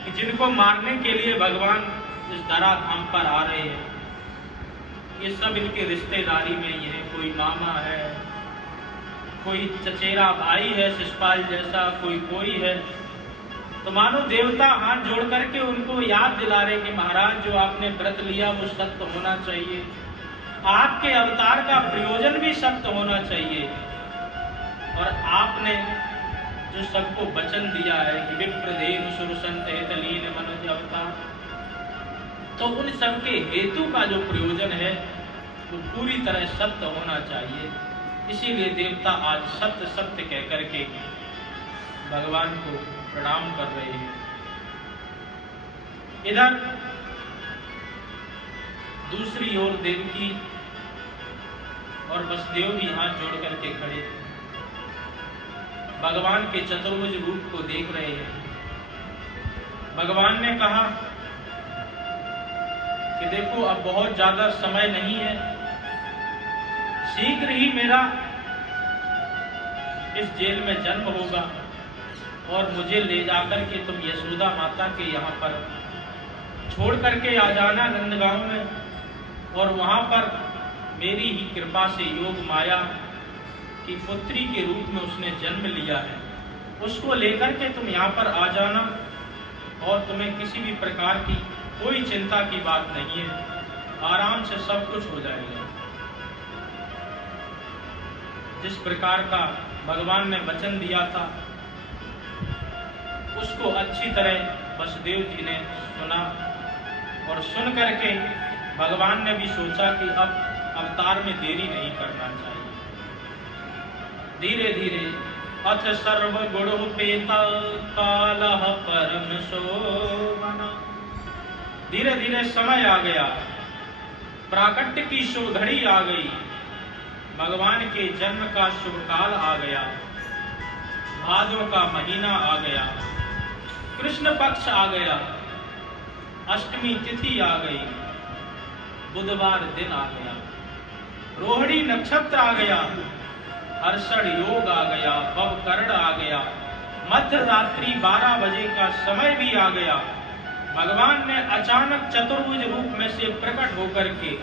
कि जिनको मारने के लिए भगवान इस धराधाम पर आ रहे हैं, ये सब इनके रिश्तेदारी में ही है। कोई मामा है, कोई चचेरा भाई है शिषपाल जैसा, कोई है। तो मानो देवता हाथ जोड़ करके उनको याद दिला रहे कि महाराज जो आपने व्रत लिया वो सत्य होना चाहिए, आपके अवतार का प्रयोजन भी सत्य होना चाहिए, और आपने जो सबको वचन दिया है कि विप्रदेव सुरसंत हितलीन मनुज अवतार, तो उन सबके हेतु का जो प्रयोजन है वो पूरी तरह सत्य होना चाहिए। इसीलिए देवता आज सत्य सत्य कह करके भगवान को प्रणाम कर रहे हैं। इधर दूसरी ओर देवकी और वसुदेव भी हाथ जोड़ करके खड़े भगवान के चतुर्भुज रूप को देख रहे हैं। भगवान ने कहा कि देखो अब बहुत ज्यादा समय नहीं है, शीघ्र ही मेरा इस जेल में जन्म होगा और मुझे ले जाकर के तुम यशोदा माता के यहाँ पर छोड़ करके आ जाना नंदगांव में, और वहां पर मेरी ही कृपा से योग माया की पुत्री के रूप में उसने जन्म लिया है, उसको लेकर के तुम यहाँ पर आ जाना और तुम्हें किसी भी प्रकार की कोई चिंता की बात नहीं है, आराम से सब कुछ हो जाएगा। जिस प्रकार का भगवान ने वचन दिया था उसको अच्छी तरह वसुदेव जी ने सुना, और सुन करके भगवान ने भी सोचा कि अब अवतार में देरी नहीं करना चाहिए। धीरे धीरे अथ सर्वगुणोपेता कालः परम शोभना, धीरे धीरे समय आ गया, प्राकट्य की घड़ी आ गई। भगवान के जन्म का शुभ काल आ गया, भादों का महीना आ गया, कृष्ण पक्ष आ गया, अष्टमी तिथि आ गई, बुधवार दिन आ गया, रोहिणी नक्षत्र आ गया, हर्षण योग आ गया, भवकर्ण आ गया, मध्य रात्रि 12 बजे का समय भी आ गया। भगवान ने अचानक चतुर्भुज रूप में से प्रकट होकर के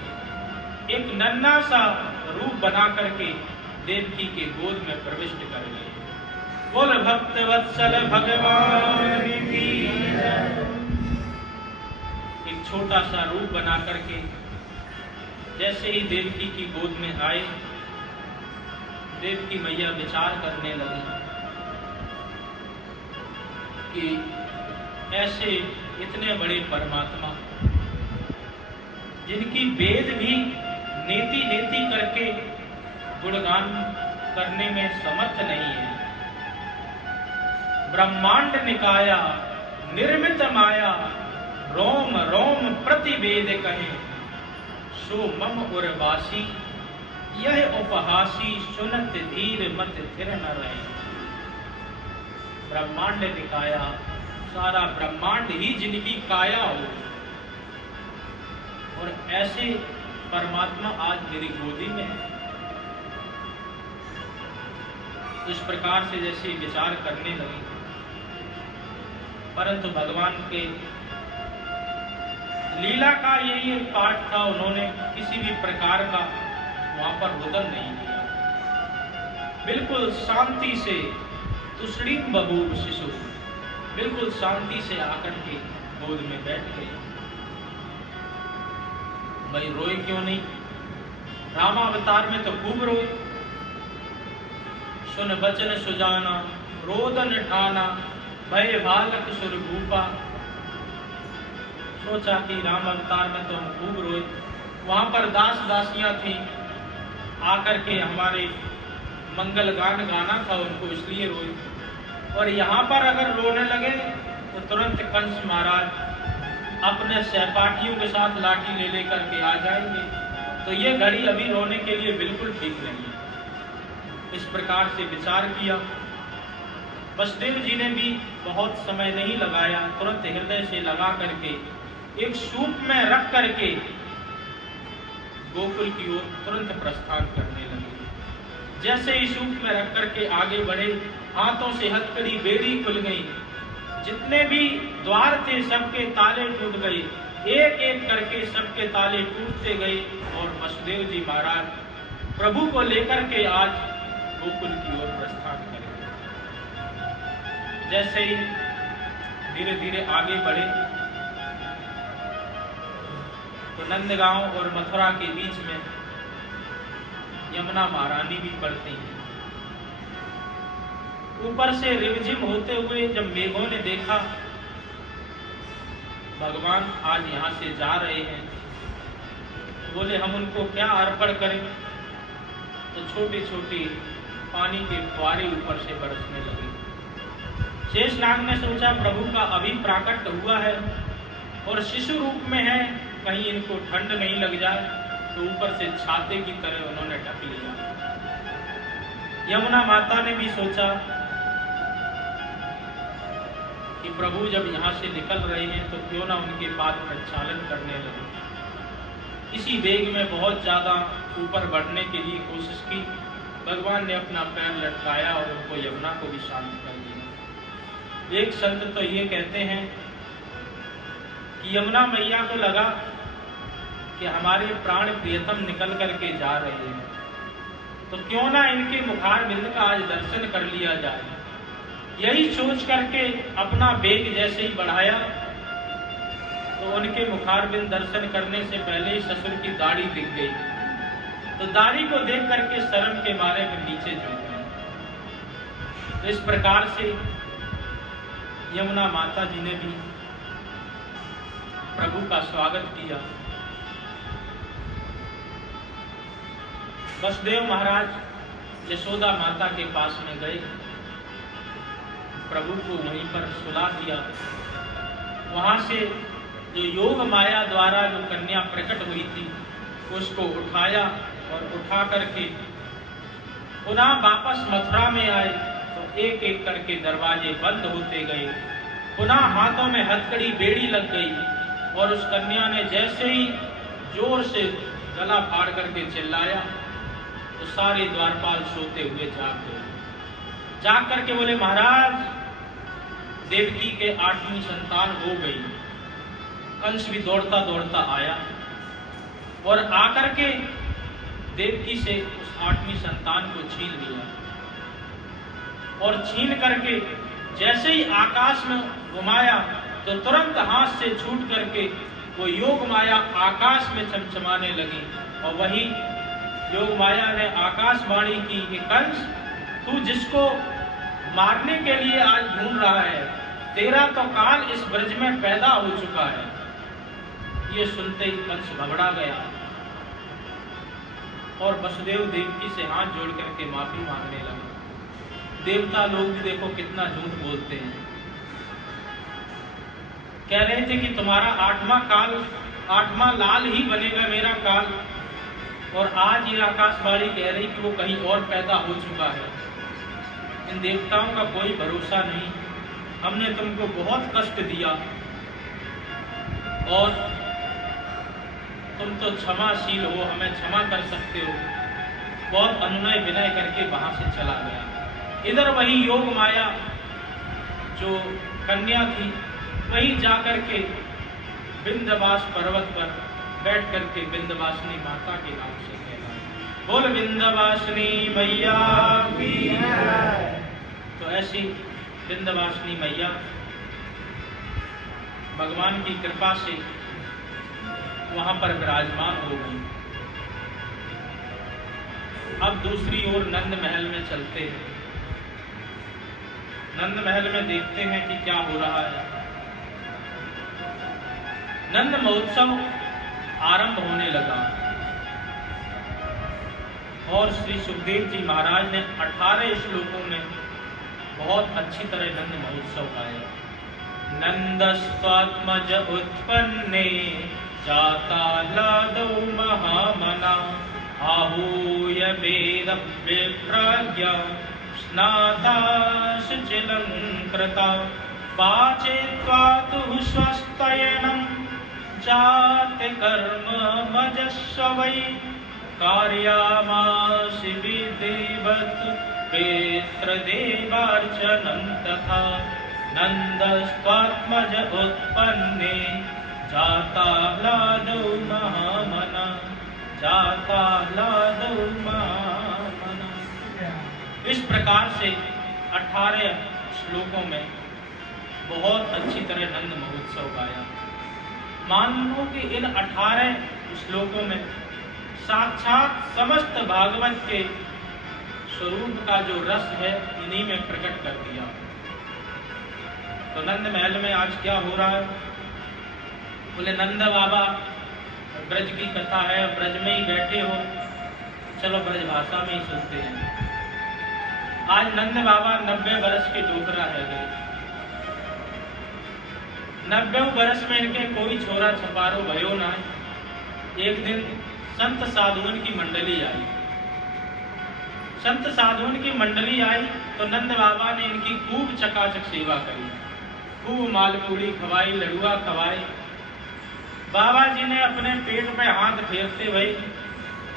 एक नन्हा सा रूप बना करके देवकी के गोद में प्रविष्ट कर गए। बोल भक्त वत्सल भगवान की जय। एक छोटा सा रूप बना करके जैसे ही देवकी की गोद में आए, देवकी मैया विचार करने लगी कि ऐसे इतने बड़े परमात्मा जिनकी वेद भी नेति नेति करके गुणगान करने में समर्थ नहीं है, ब्रह्मांड निकाया निर्मित माया, रोम रोम प्रतिवेद कहे, सो मम उर्वासी यह उपहासी, सुनत धीर मत थिर न रहे। ब्रह्मांड निकाया, सारा ब्रह्मांड ही जिनकी काया हो, और ऐसे परमात्मा आज मेरी गोदी में है। इस प्रकार से जैसे विचार करने लगे, परंतु भगवान के लीला का यही एक पाठ था, उन्होंने किसी भी प्रकार का वहां पर रुदन नहीं किया। बिल्कुल शांति से तुष्णीम बबूव शिशु, बिल्कुल शांति से आकर के गोद में बैठ गए। भाई रोए क्यों नहीं? रामावतार में तो खूब रोए। सुन बचन सुजाना, रोदन ठाना, भय बालक सुर भूपा। सोचा कि राम अवतार में तो हम खूब रोए। वहां पर दास दासियां थी, आकर के हमारे मंगल गान गाना था उनको, इसलिए रोए। और यहाँ पर अगर रोने लगे तो तुरंत कंस महाराज अपने सहपाठियों के साथ लाठी ले लेकर के आ जाएंगे, तो ये घड़ी अभी रोने के लिए बिल्कुल ठीक नहीं है। इस प्रकार से विचार किया। वसुदेव जी ने भी बहुत समय नहीं लगाया, तुरंत हृदय से लगा करके एक सूप में रख करके गोकुल की ओर तुरंत प्रस्थान करने लगे। जैसे ही सूप में रख करके आगे बढ़े, हाथों से हथकड़ी बेड़ी खुल गई, जितने भी द्वार थे सबके ताले टूट गए, एक एक करके सबके ताले टूटते गए और वसुदेव जी महाराज प्रभु को लेकर के आज गोकुल की ओर प्रस्थान करेंगे। जैसे ही धीरे धीरे आगे बढ़े तो नंदगांव और मथुरा के बीच में यमुना महारानी भी पड़ती हैं। ऊपर से रिमझिम होते हुए जब मेघों ने देखा भगवान आज यहाँ से जा रहे हैं, बोले हम उनको क्या अर्पण करें, तो छोटे छोटे पानी के फुहारे ऊपर से बरसने लगे। शेषनाग ने सोचा प्रभु का अभी प्राकट्य हुआ है और शिशु रूप में है, कहीं इनको ठंड नहीं लग जाए, तो ऊपर से छाते की तरह उन्होंने ढक लिया। यमुना माता ने भी सोचा कि प्रभु जब यहाँ से निकल रहे हैं तो क्यों ना उनके पाद प्रक्षालन करने लगे। इसी वेग में बहुत ज्यादा ऊपर बढ़ने के लिए कोशिश की। भगवान ने अपना पैर लटकाया और उनको यमुना को भी शांत कर दिया। एक संत तो ये कहते हैं कि यमुना मैया को लगा कि हमारे प्राण प्रियतम निकल करके जा रहे हैं, तो क्यों ना इनके मुखारबिंद का आज दर्शन कर लिया जाए। यही सोच करके अपना वेग जैसे ही बढ़ाया तो उनके मुखारबिंद दर्शन करने से पहले ही ससुर की दाढ़ी दिख गई। तो दाढ़ी को देख करके शर्म के मारे में नीचे झुक गए। तो इस प्रकार से यमुना माता जी ने भी प्रभु का स्वागत किया। वसुदेव महाराज यशोदा माता के पास में गए, प्रभु को वहीं पर सुला दिया। वहां से जो योग माया द्वारा जो कन्या प्रकट हुई थी उसको उठाया और उठा करके पुनः वापस मथुरा में आए तो एक एक करके दरवाजे बंद होते गए। पुनः हाथों में हथकड़ी बेड़ी लग गई और उस कन्या ने जैसे ही जोर से गला फाड़ करके चिल्लाया तो सारे द्वारपाल सोते हुए जाग गए। जाग करके बोले, महाराज देवकी के 8वीं संतान हो गई। कंस भी दौड़ता दौड़ता आया और आकर के देवकी से उस 8वीं संतान को छीन लिया और छीन करके जैसे ही आकाश में घुमाया तो तुरंत हाथ से छूट करके वो योग माया आकाश में चमचमाने लगी। और वही योग माया ने आकाशवाणी की कि कंस, तू जिसको मारने के लिए आज ढूंढ रहा है, तेरा तो काल इस ब्रज में पैदा हो चुका है। ये सुनते ही कंस घबरा गया और वसुदेव देवकी से हाथ जोड़ करके माफी मांगने लगा। देवता लोग भी देखो कितना झूठ बोलते हैं। कह रहे थे कि तुम्हारा 8वां लाल ही बनेगा मेरा काल, और आज ये आकाशवाणी कह रही कि वो कहीं और पैदा हो चुका है। इन देवताओं का कोई भरोसा नहीं। हमने तुमको बहुत कष्ट दिया और तुम तो क्षमाशील हो, हमें क्षमा कर सकते हो। बहुत अनुनय विनय करके वहां से चला गया। इधर वही योग माया जो कन्या थी वही जाकर के विंध्यवास पर्वत पर बैठ करके विंध्यवासिनी माता के नाम से कहला, बोल विंध्यवासिनी मैया की है। तो ऐसी विंध्यवासिनी मैया भगवान की कृपा से वहां पर विराजमान हो गई। अब दूसरी ओर नंद महल में चलते हैं। नंद महल में देखते हैं कि क्या हो रहा है। नंद महोत्सव आरंभ होने लगा और श्री सुखदेव जी महाराज ने 18 श्लोकों में बहुत अच्छी तरह नंद महोत्सव गाया। नंदस्त्वात्मज उत्पन्ने जाता लादौ महामना आहूय वेद विप्रज्ञा स्नाताशचिलंकृता पाचे त्वातु स्वस्तयनं जाते कर्म मजस्व वै कार्यामासि विधिवत् पितृदेवार्चनं तथा नंदस्त्वात्मज उत्पन्ने जाता लादौ महामना जाता लादौ महामना। इस प्रकार से 18 श्लोकों में बहुत अच्छी तरह नंद महोत्सव गाया। मान लो कि इन 18 श्लोकों में साक्षात समस्त भागवत के स्वरूप का जो रस है इन्हीं में प्रकट कर दिया। तो नंद महल में आज क्या हो रहा है? बोले नंद बाबा ब्रज की कथा है, ब्रज में ही बैठे हो, चलो ब्रज भाषा में ही सुनते हैं। आज नंद बाबा 90 वर्ष के डोकरा है गए। 90 वर्ष में इनके कोई छोरा छपारो भयो ना। एक दिन संत साधुओं की मंडली आई। संत साधुओं की मंडली आई तो नंद बाबा ने इनकी खूब चकाचक सेवा करी, खूब मालपूड़ी खवाई, लड़ुआ खवाई। बाबा जी ने अपने पेट पे हाथ फेरते हुए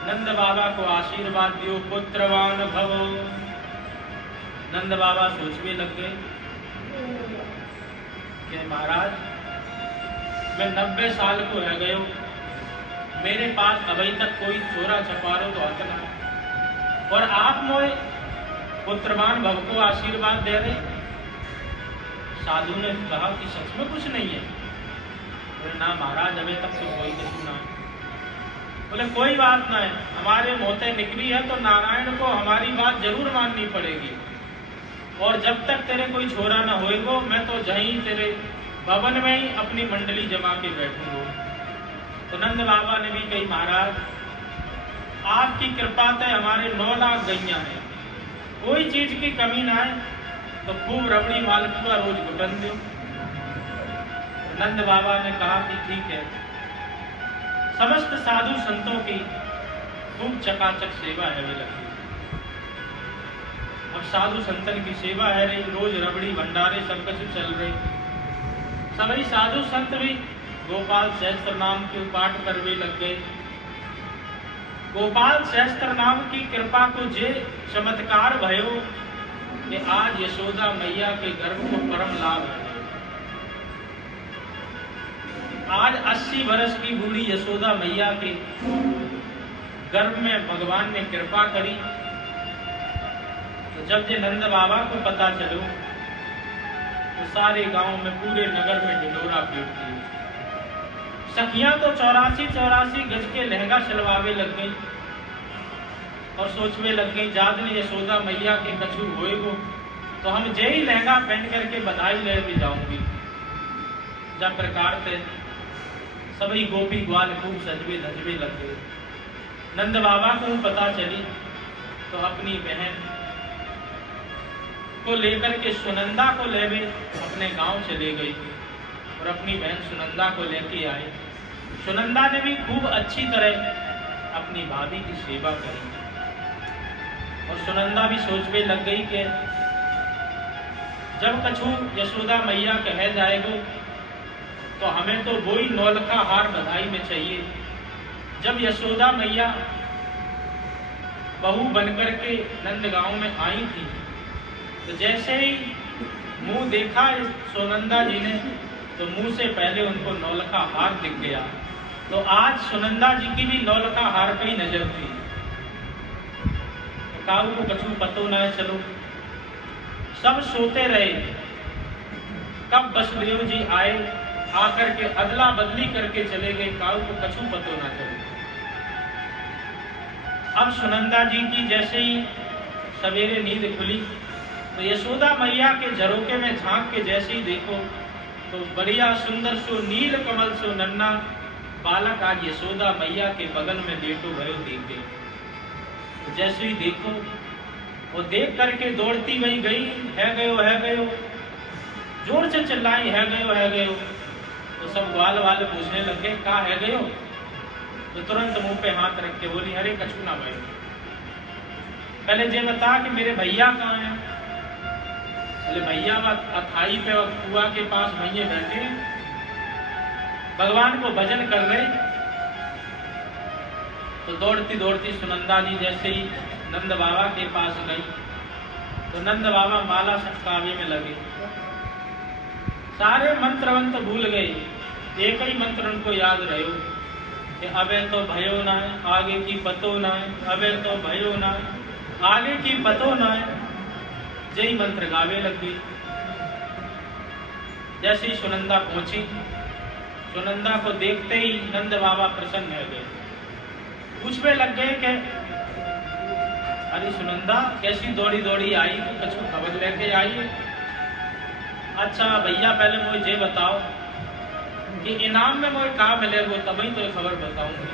नंद बाबा को आशीर्वाद दियो, पुत्रवान भव। नंद बाबा सोचने लग गए कि महाराज मैं 90 साल को रह गए, मेरे पास अभी तक कोई छोरा छपारो तो हत ना, और आप मोए पुत्रवान भव को आशीर्वाद दे रहे। साधु ने कहा कि सच में कुछ नहीं है। बोले ना महाराज अभी तक तो कोई कछु ना। बोले कोई बात ना है, हमारे मोते निकली है तो नारायण को हमारी बात जरूर माननी पड़ेगी, और जब तक तेरे कोई छोरा ना होएगो मैं तो जहीं तेरे भवन में ही अपनी मंडली जमा के बैठूंगा। तो नंद बाबा ने भी कही महाराज आपकी कृपा से हमारे 9 लाख गैया है, कोई चीज की कमी ना है, तो खूब रबड़ी मालपुआ रोज घुटन दो। नंद बाबा ने कहा कि ठीक है। समस्त साधु संतों की खूब चकाचक सेवा है वे लगी। अब साधु संतन की सेवा है रही, रोज रबड़ी भंडारे सब कुछ चल रहे। सभी साधु संत भी गोपाल सहस्त्र नाम के पाठ करवे लग गए। गोपाल सहस्त्र नाम की कृपा को जे चमत्कार भयो कि आज यशोदा मैया के गर्भ को परम लाभ है। आज 80 वर्ष की बूढ़ी यशोदा मैया के गर्भ में भगवान ने कृपा करी। तो जब ये नंद बाबा को पता चलो तो सारे गांव में, पूरे नगर में ढिंढोरा पीट दिए। सखियां तो 84 गज के लहंगा सिलवावे लग गई और सोचवे लग गई, जादने यशोदा मैया के कछु होएगो तो हम जे ही लहंगा पहन करके बधाई ले भी जाऊंगी। जब प्रकार थे सभी गोपी ग्वाल खूब सजवे धजवे लग गए। नंद बाबा को पता चली तो अपनी बहन को लेकर के सुनंदा को लेवे अपने गांव चले गई और अपनी बहन सुनंदा को लेके आए। सुनंदा ने भी खूब अच्छी तरह अपनी भाभी की सेवा करी और सुनंदा भी सोचने लग गई कि जब कछु यशोदा मैया कह जाएगो तो हमें तो वही नौलखा हार बधाई में चाहिए। जब यशोदा मैया बहू बनकर के नंदगांव में आई थी तो जैसे ही मुंह देखा सुनंदा जी ने तो मुंह से पहले उनको नौलखा हार दिख गया। तो आज सुनंदा जी की भी नौलखा हार पे ही नजर थी। तो काऊ को कछु पतो न है। चलो सब सोते रहे, कब वसुदेव जी आए, आकर के अदला बदली करके चले गए। काऊ को कछु पतो न चले। अब सुनंदा जी की जैसे ही सवेरे नींद खुली तो यशोदा मैया के झरोके में झांक के जैसे ही देखो तो बढ़िया सुंदर सो नील कमल सो नन्ना बालक आज यशोदा मैया के बगल में लेटो भयो देखे। तो जैसे ही देखो वो देख करके दौड़ती वही गई, है गयो जोर से चिल्लाई, है गयो। तो सब ग्वाल वाले पूछने लगे का है गयो। तो तुरंत मुंह पे हाथ रख के बोली अरे कछु ना भाई, पहले ये बता कि मेरे भैया कहाँ हैं। बोले भैया अथाई पे कुआ के पास भैया बैठे हैं, भगवान को भजन कर रहे। तो दौड़ती दौड़ती सुनंदा जी जैसे ही नंद बाबा के पास गई तो नंद बाबा माला सटकावे में लगे। सारे मंत्र वंत्र भूल गए, एक ही मंत्र उनको याद रहे कि अबे तो भयो ना है, आगे की पतो ना है, अबे तो भयो ना है, आगे की पतो ना है। जय मंत्र गावे लग गई। जैसे ही सुनंदा पहुंची, सुनंदा को देखते ही नंद बाबा प्रसन्न हो गए। पूछने लग गए कि अरे सुनंदा कैसी दौड़ी दौड़ी आई, तो कुछ खबर लेके आई है। अच्छा भैया पहले मुझे ये बताओ कि इनाम में मुझे कहा मिलेगा, तभी तो खबर बताऊंगी।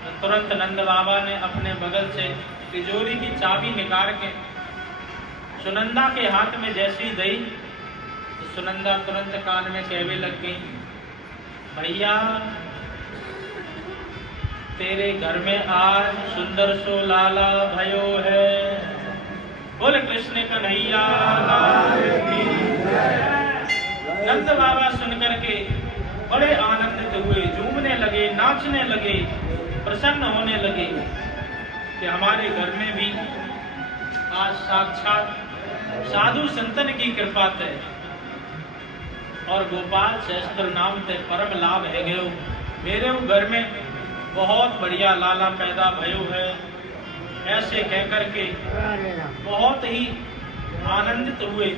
तो तुरंत नंद बाबा ने अपने बगल से तिजोरी की चाबी निकाल के सुनंदा के हाथ में जैसी दी तो सुनंदा तुरंत कान में कहवे लग गई, भैया तेरे घर में आज सुंदर सो लाला भयो है। बोले कृष्ण कन्हैया लाल की जय। नंद बाबा सुनकर के बड़े आनंदित हुए, झूमने लगे, नाचने लगे, प्रसन्न होने लगे कि हमारे घर में भी आज साक्षात साधु संतन की कृपा थे और गोपाल सहस्त्र नाम थे परम लाभ है गयो। मेरे घर में बहुत बढ़िया लाला पैदा भयो है। ऐसे कहकर के बहुत ही आनंदित हुए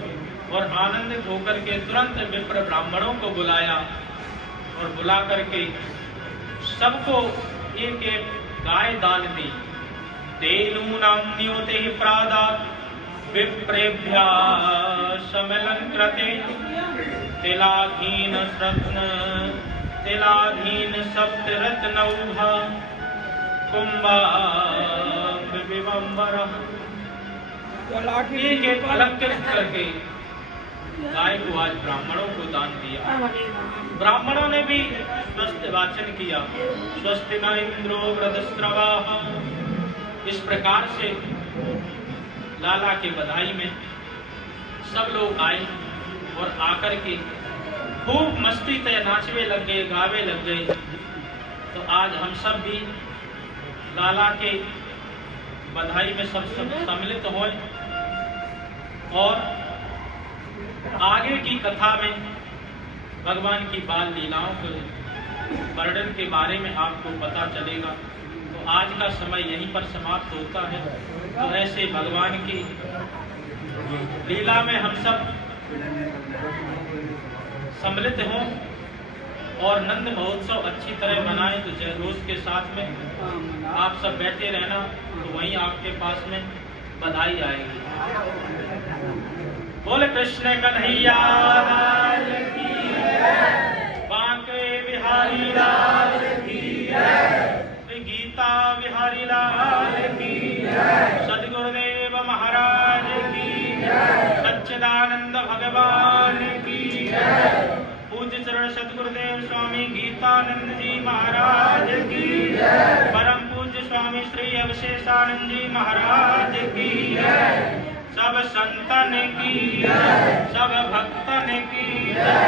और आनंदित होकर के तुरंत विप्र ब्राह्मणों को बुलाया और बुला करके सबको एक एक गाय दान दी। तेलूनाम नियोते प्रादात् विप्रेभ्या समलंकृते तिलाधीन सप्तरत्नौघा कुंभाभ विवंबरः। एक एक अलंकृत करके गाय को आज ब्राह्मणों को दान दिया। ब्राह्मणों ने भी स्वस्थ वाचन किया, स्वस्ति न इंद्रो वृद्धस्रवाः। इस प्रकार से लाला के बधाई में सब लोग आए और आकर के खूब मस्ती से नाचवे लग गए, गावे लग गए। तो आज हम सब भी लाला के बधाई में सब सम्मिलित हों और आगे की कथा में भगवान की बाल लीलाओं के वर्णन के बारे में आपको पता चलेगा। तो आज का समय यहीं पर समाप्त होता है। तो ऐसे भगवान की लीला में हम सब सम्मिलित हों और नंद महोत्सव अच्छी तरह मनाएं। तो जयघोष के साथ में आप सब बैठे रहना, तो वहीं आपके पास में बधाई आएगी। बोले कृष्ण कन्हैया लाल की जय, बांके बिहारी लाल की जय, गीता बिहारी लाल की जय, सद्गुरुदेव महाराज की जय, सच्चिदानंद भगवान की जय, पूज्य चरण सद्गुरुदेव स्वामी गीतानंद जी महाराज की जय, परम पूज्य स्वामी श्री अवशेषानंद जी महाराज की जय, सब संतन की जय, सब भक्तन की जय।